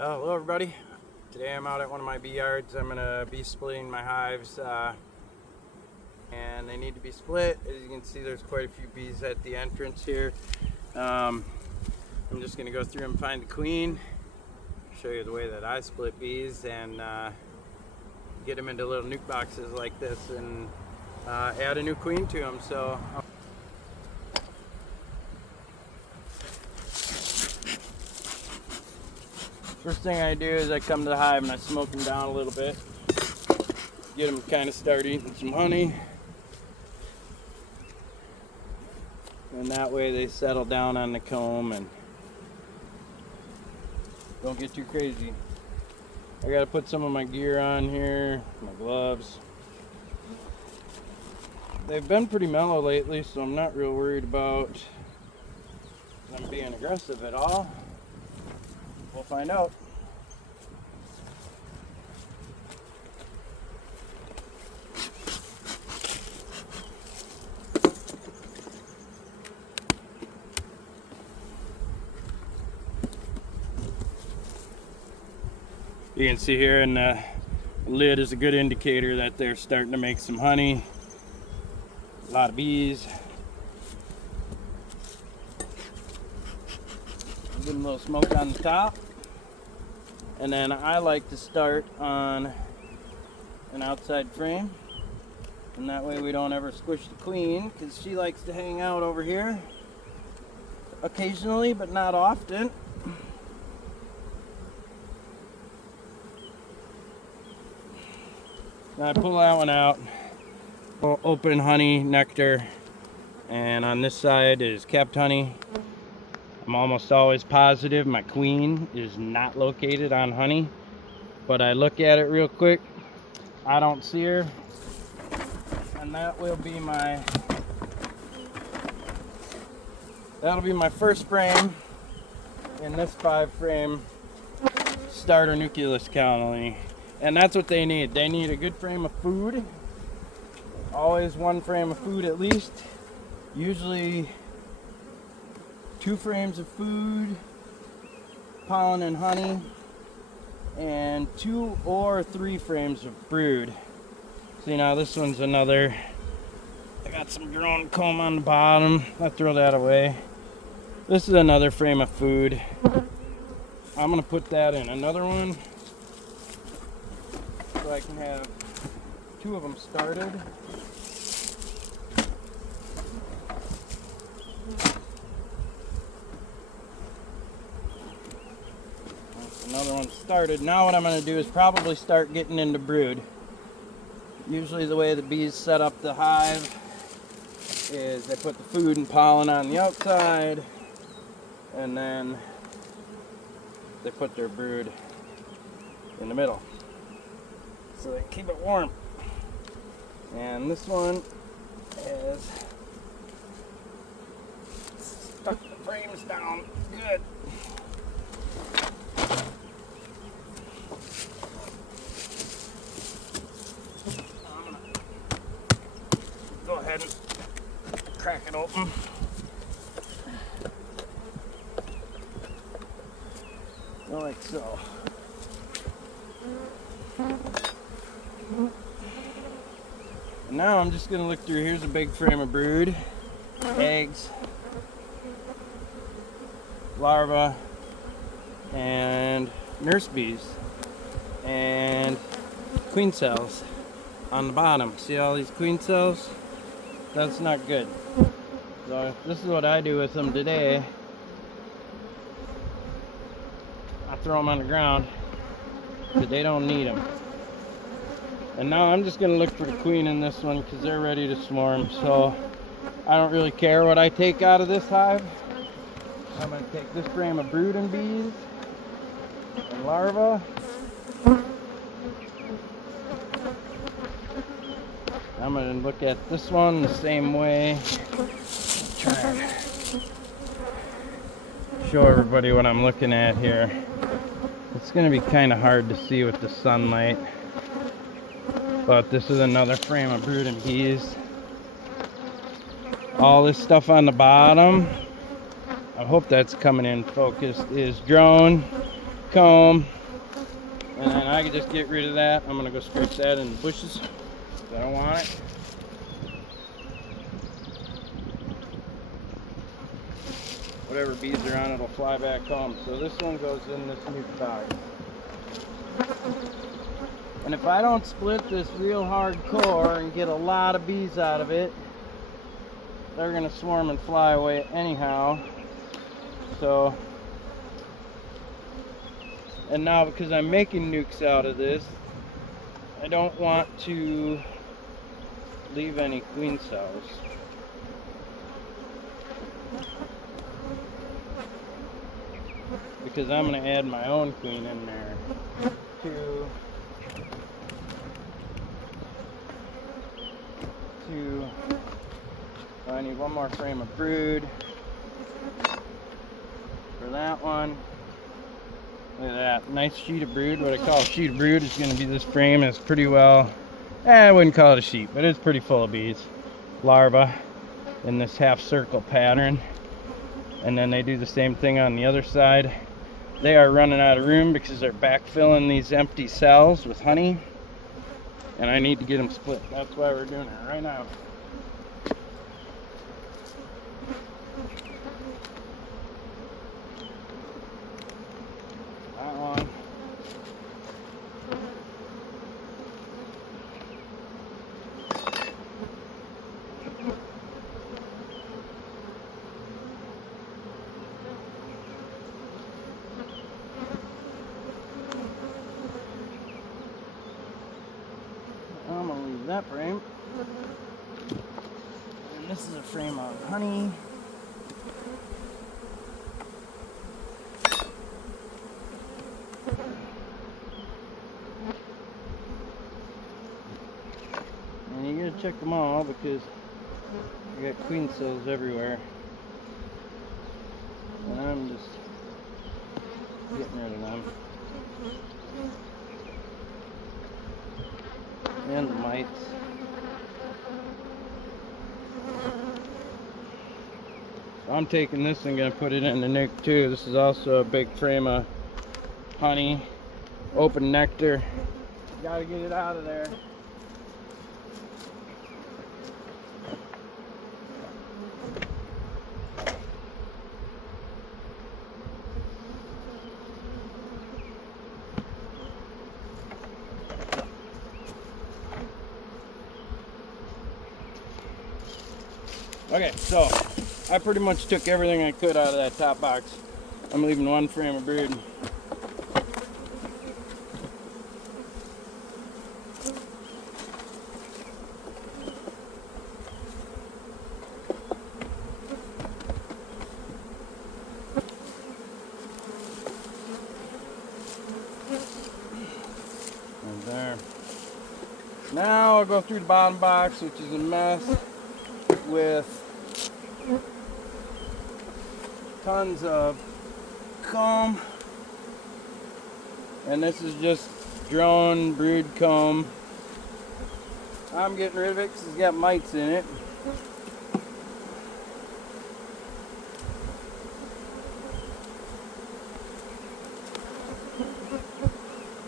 Hello everybody. Today I'm out at one of my bee yards. I'm going to be splitting my hives and they need to be split. As you can see, there's quite a few bees at the entrance here. I'm just going to go through and find the queen, show you the way that I split bees, and get them into little nuke boxes like this and add a new queen to them. So first thing I do is I come to the hive and I smoke them down a little bit, get them kind of start eating some honey, and that way they settle down on the comb and don't get too crazy. I gotta put some of my gear on here, my gloves. They've been pretty mellow lately, so I'm not real worried about them being aggressive at all. We'll find out. You can see here, and the lid is a good indicator that they're starting to make some honey. A lot of bees. Give them a little smoke on the top. And then I like to start on an outside frame, and that way we don't ever squish the queen, because she likes to hang out over here occasionally, but not often. Now I pull that one out, open honey, nectar, and on this side is kept honey. I'm almost always positive my queen is not located on honey, but I look at it real quick. I don't see her, and that'll be my first frame in this 5-frame starter nucleus colony. And that's what they need. They need a good frame of food. Always 1 frame of food at least. Usually 2 frames of food, pollen and honey, and 2 or 3 frames of brood. See, now this one's another. I got some drone comb on the bottom. I'll throw that away. This is another frame of food. I'm gonna put that in another one so I can have 2 of them started. Another one started. Now what I'm going to do is probably start getting into brood. Usually the way the bees set up the hive is they put the food and pollen on the outside, and then they put their brood in the middle, so they keep it warm. And this one is stuck the frames down good. I'm gonna go ahead and crack it open. Like so. And now I'm just going to look through. Here's a big frame of brood, eggs, larvae, and nurse bees, and queen cells on the bottom. See all these queen cells? That's not good. So this is what I do with them today. I throw them on the ground because they don't need them. And now I'm just going to look for the queen in this one because they're ready to swarm. So I don't really care what I take out of this hive. I'm going to take this frame of brood and bees and larvae. I'm going to look at this one the same way. Try and show everybody what I'm looking at here. It's going to be kind of hard to see with the sunlight. But this is another frame of brood and bees. All this stuff on the bottom, I hope that's coming in focused, is drone. comb, and then I can just get rid of that. I'm gonna go scrape that in the bushes. I don't want it. Whatever bees are on it will fly back home. So this one goes in this nuke box. And if I don't split this real hard core and get a lot of bees out of it, they're gonna swarm and fly away anyhow. So, and now because I'm making nukes out of this, I don't want to leave any queen cells. Because I'm going to add my own queen in there I need one more frame of brood for that one. Look at that, nice sheet of brood. What I call a sheet of brood is going to be this frame. It's pretty well, I wouldn't call it a sheet, but it's pretty full of bees. Larvae in this half circle pattern. And then they do the same thing on the other side. They are running out of room because they're backfilling these empty cells with honey. And I need to get them split. That's why we're doing it right now. That one. I'm gonna leave that frame. And this is a frame of honey. And you gotta check them all because you got queen cells everywhere. And I'm just getting rid of them. And the mites. So I'm taking this and gonna put it in the nuke too. This is also a big frame of honey, open nectar. Gotta get it out of there. Okay, so I pretty much took everything I could out of that top box. I'm leaving one frame of brood. And there. Now I'll go through the bottom box, which is a mess with tons of comb, and this is just drone brood comb. I'm getting rid of it because it's got mites in it.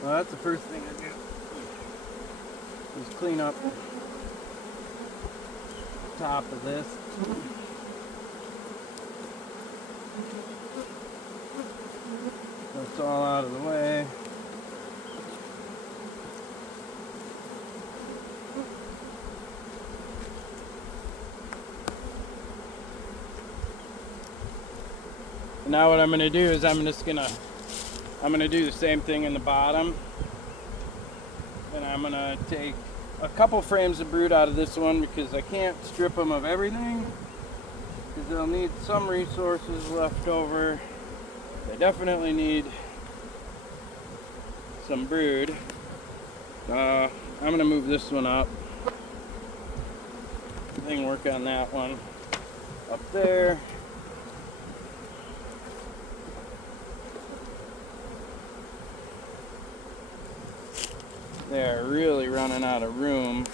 Well, that's the first thing I do, is clean up the top of this. That's all out of the way. And now what I'm going to do is I'm going to do the same thing in the bottom. And I'm going to take a couple frames of brood out of this one because I can't strip them of everything, because they'll need some resources left over. They definitely need some brood. I'm going to move this one up. I can work on that one up there. They're really running out of room.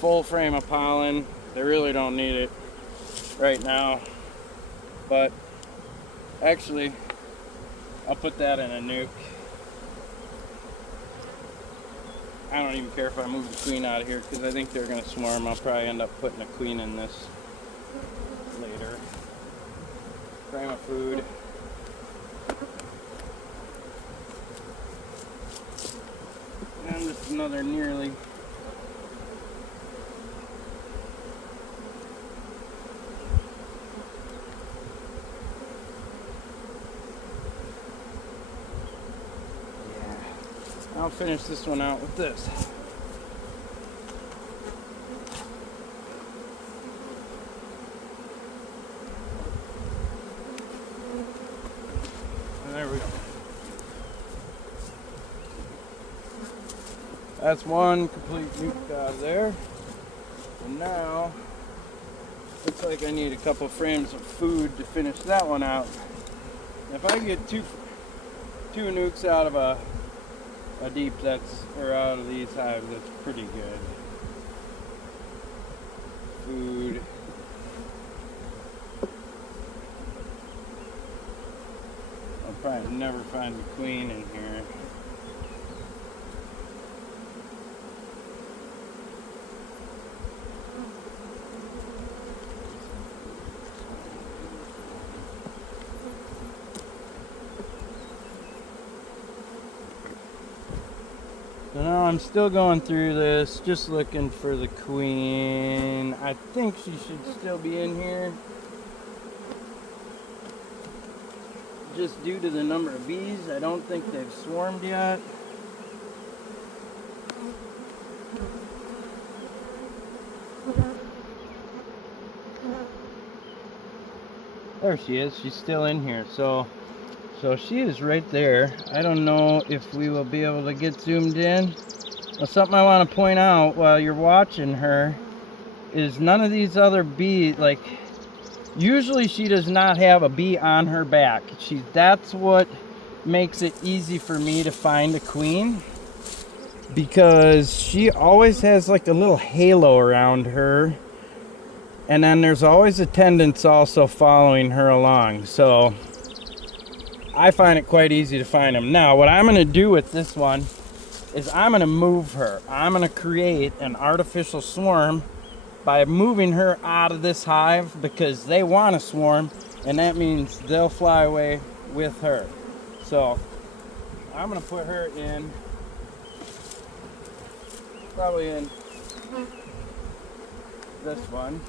Full frame of pollen. They really don't need it right now. But actually, I'll put that in a nuke. I don't even care if I move the queen out of here because I think they're going to swarm. I'll probably end up putting a queen in this later. Frame of food. And just another nearly. I'll finish this one out with this. And there we go. That's one complete nuke out of there. And now, looks like I need a couple frames of food to finish that one out. If I get two nukes out of a deep, out of these hives, that's pretty good. Food. I'll probably never find the queen in here. So now I'm still going through this, just looking for the queen. I think she should still be in here. Just due to the number of bees, I don't think they've swarmed yet. There she is, she's still in here. So she is right there. I don't know if we will be able to get zoomed in. Well, something I want to point out while you're watching her is none of these other bees, like, usually she does not have a bee on her back. That's what makes it easy for me to find a queen, because she always has like a little halo around her, and then there's always attendants also following her along. So I find it quite easy to find them. Now, what I'm going to do with this one is I'm going to move her. I'm going to create an artificial swarm by moving her out of this hive, because they want to swarm, and that means they'll fly away with her. So I'm going to put her in, probably in this one.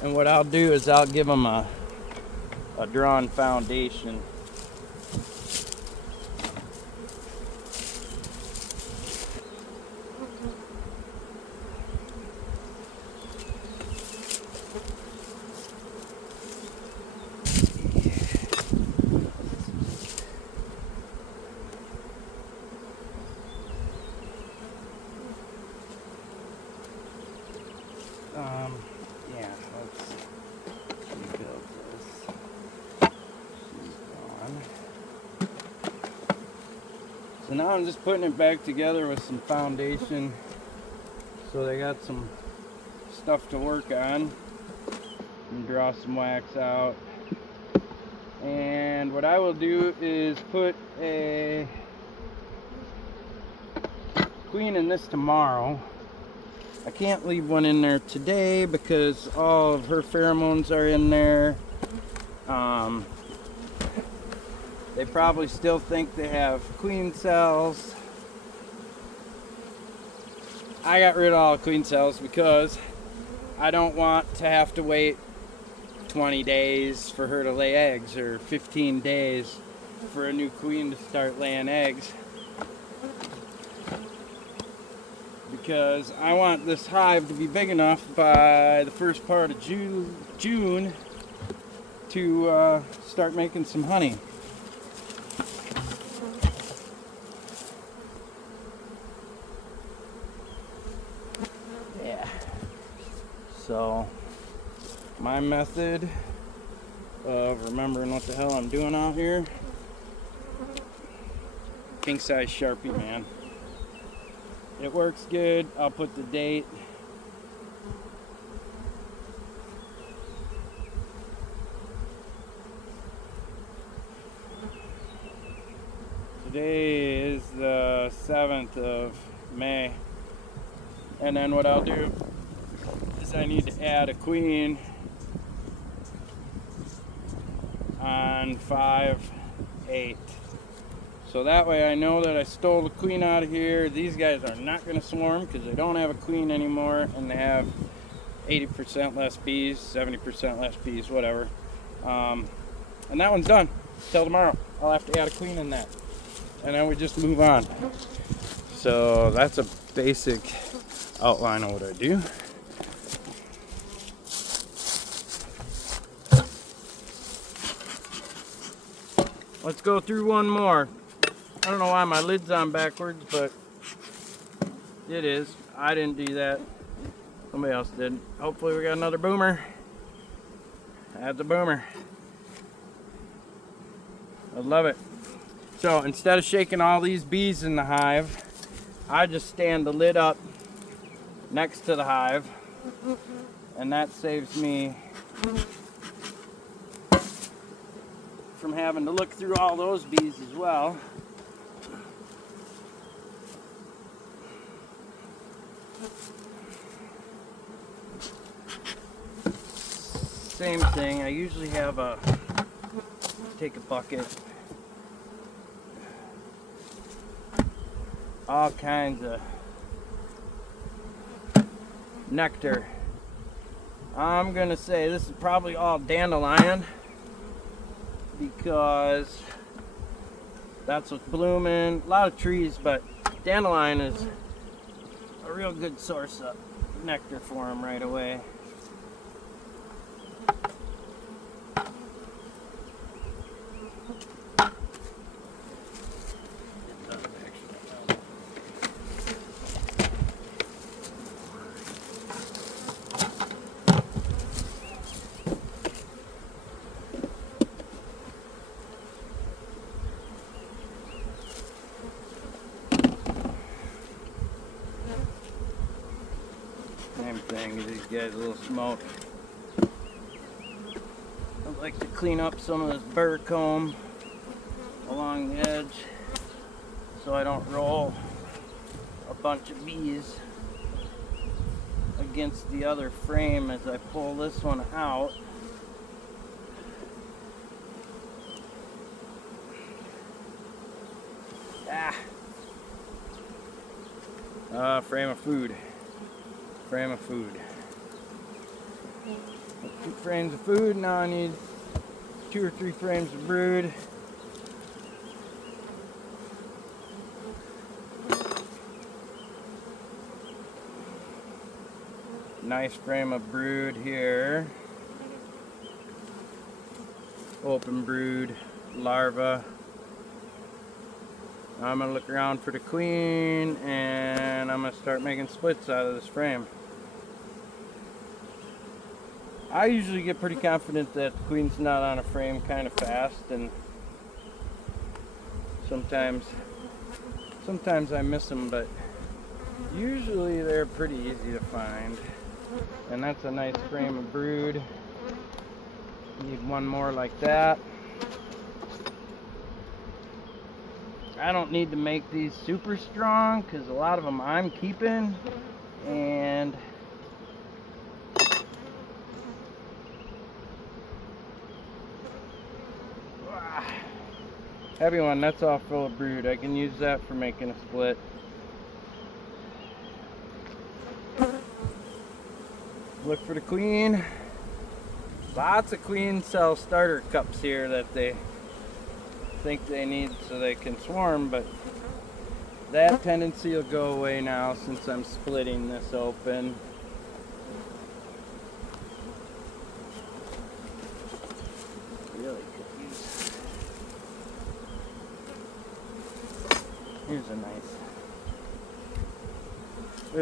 And what I'll do is I'll give them a drawn foundation. Yeah, let's rebuild this. She's gone. So now I'm just putting it back together with some foundation, so they got some stuff to work on, and draw some wax out. And what I will do is put a queen in this tomorrow. I can't leave one in there today because all of her pheromones are in there. They probably still think they have queen cells. I got rid of all the queen cells because I don't want to have to wait 20 days for her to lay eggs, or 15 days for a new queen to start laying eggs. Because I want this hive to be big enough by the first part of June to start making some honey. Yeah. So my method of remembering what the hell I'm doing out here, king size Sharpie, man. It works good. I'll put the date Today is the 7th of May. And then what I'll do is I need to add a queen on 5/8. So that way I know that I stole the queen out of here. These guys are not going to swarm because they don't have a queen anymore, and they have 80% less bees, 70% less bees, whatever. And that one's done. Till tomorrow. I'll have to add a queen in that. And then we just move on. So that's a basic outline of what I do. Let's go through one more. I don't know why my lid's on backwards, but it is. I didn't do that. Somebody else did. Hopefully we got another boomer. Add the boomer. I love it. So instead of shaking all these bees in the hive, I just stand the lid up next to the hive, and that saves me from having to look through all those bees as well. Same thing, I usually have take a bucket, all kinds of nectar. I'm gonna say this is probably all dandelion because that's what's blooming. A lot of trees, but dandelion is a real good source of nectar for them right away. Same thing, give these guys a little smoke. I'd like to clean up some of this burr comb along the edge so I don't roll a bunch of bees against the other frame as I pull this one out. Frame of food. Frame of food. 2 frames of food. Now I need 2 or 3 frames of brood. Nice frame of brood here. Open brood, larva. I'm gonna look around for the queen, and I'm gonna start making splits out of this frame. I usually get pretty confident that the queen's not on a frame kind of fast, and sometimes I miss them, but usually they're pretty easy to find. And that's a nice frame of brood. Need one more like that. I don't need to make these super strong because a lot of them I'm keeping, and heavy one, that's all full of brood. I can use that for making a split. Look for the queen. Lots of queen cell starter cups here that they think they need so they can swarm, but that tendency will go away now since I'm splitting this open. Really could use. Here's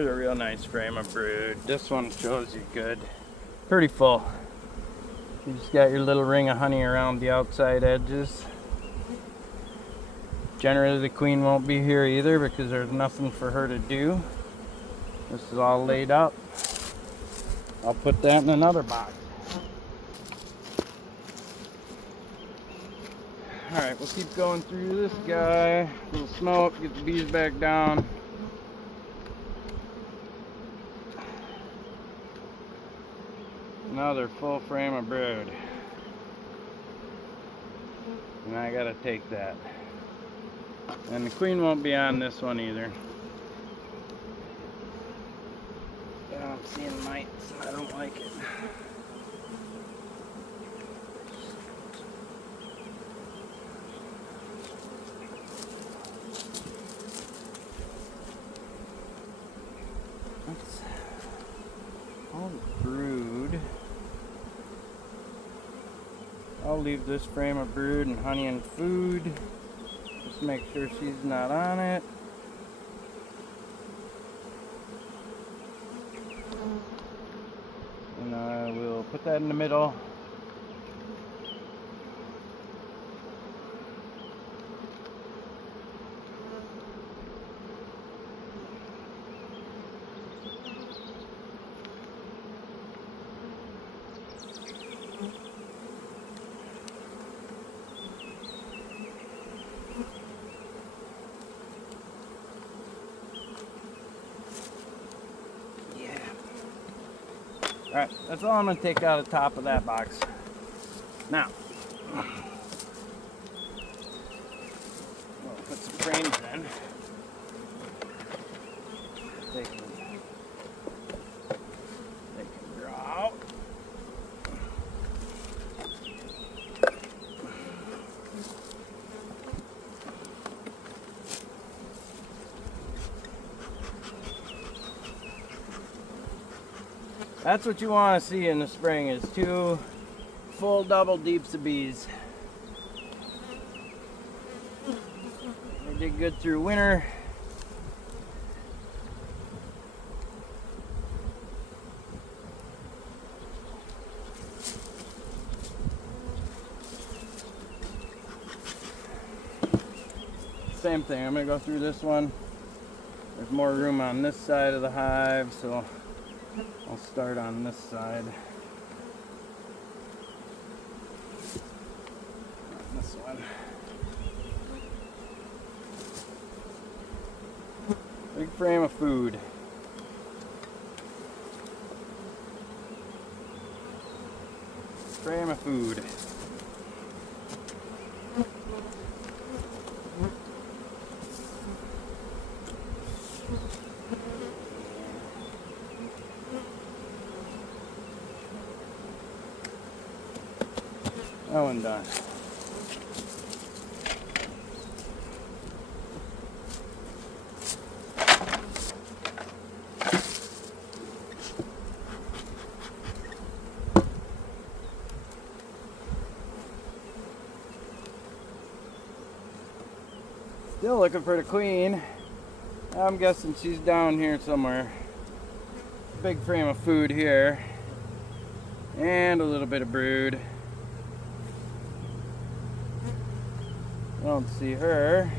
a real nice frame of brood. This one shows you good. Pretty full. You just got your little ring of honey around the outside edges. Generally the queen won't be here either because there's nothing for her to do. This is all laid up. I'll put that in another box. Alright, we'll keep going through this guy. A little smoke, get the bees back down. Another full frame of brood. And I gotta take that. And the queen won't be on this one either. Yeah, I'm seeing mites. I don't like it. That's all the brood. I'll leave this frame of brood and honey and food. Just make sure she's not on it. And I will put that in the middle. Alright, that's all I'm going to take out of the top of that box. Now, we'll put some frames in. They can draw out. That's what you want to see in the spring, is 2 full double deeps of bees. They did good through winter. Same thing, I'm going to go through this one. There's more room on this side of the hive, so I'll start on this side. This one. Big frame of food. Frame of food. That one done. Still looking for the queen. I'm guessing she's down here somewhere. Big frame of food here. And a little bit of brood. I don't see her.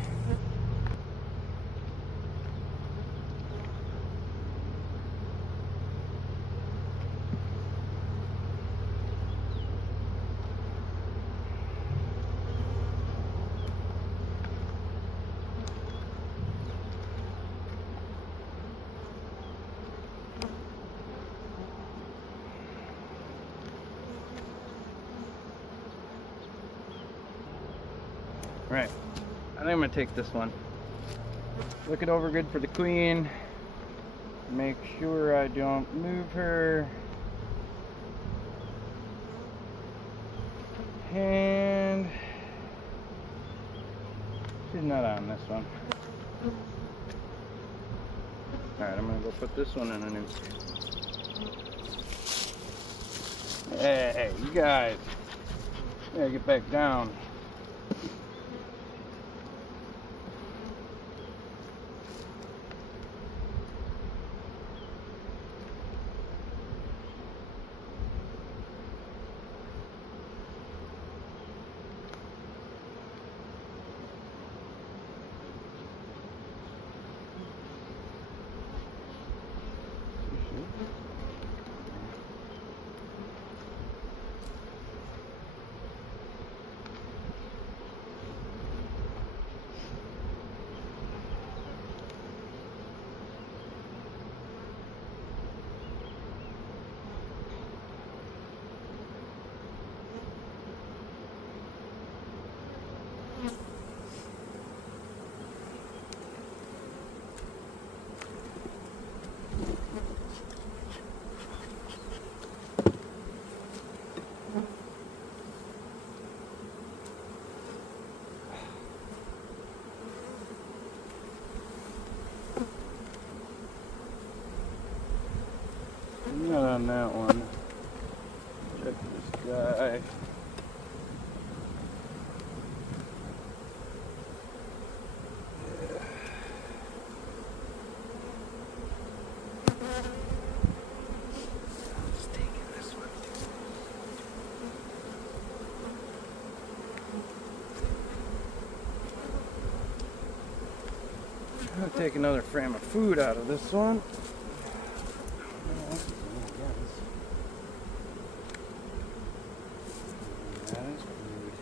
Right. I think I'm gonna take this one. Look it over good for the queen. Make sure I don't move her. And she's not on this one. Alright, I'm gonna go put this one in a nuke. Hey, you guys. Yeah, get back down. I'm gonna take another frame of food out of this one. That is food.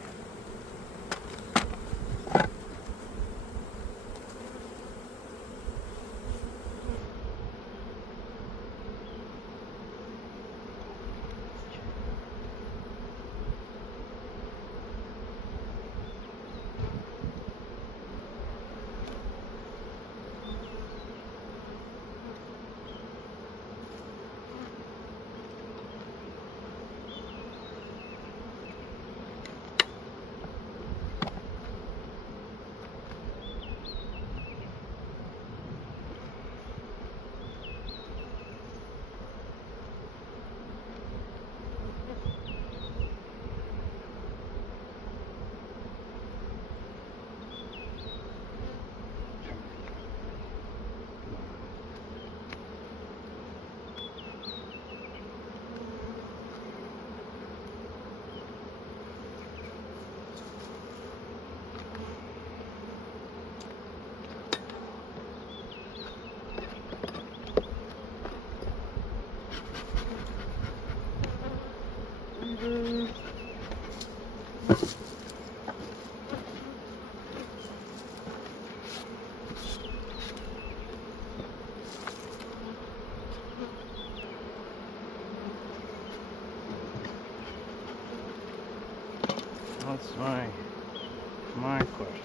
That's my question.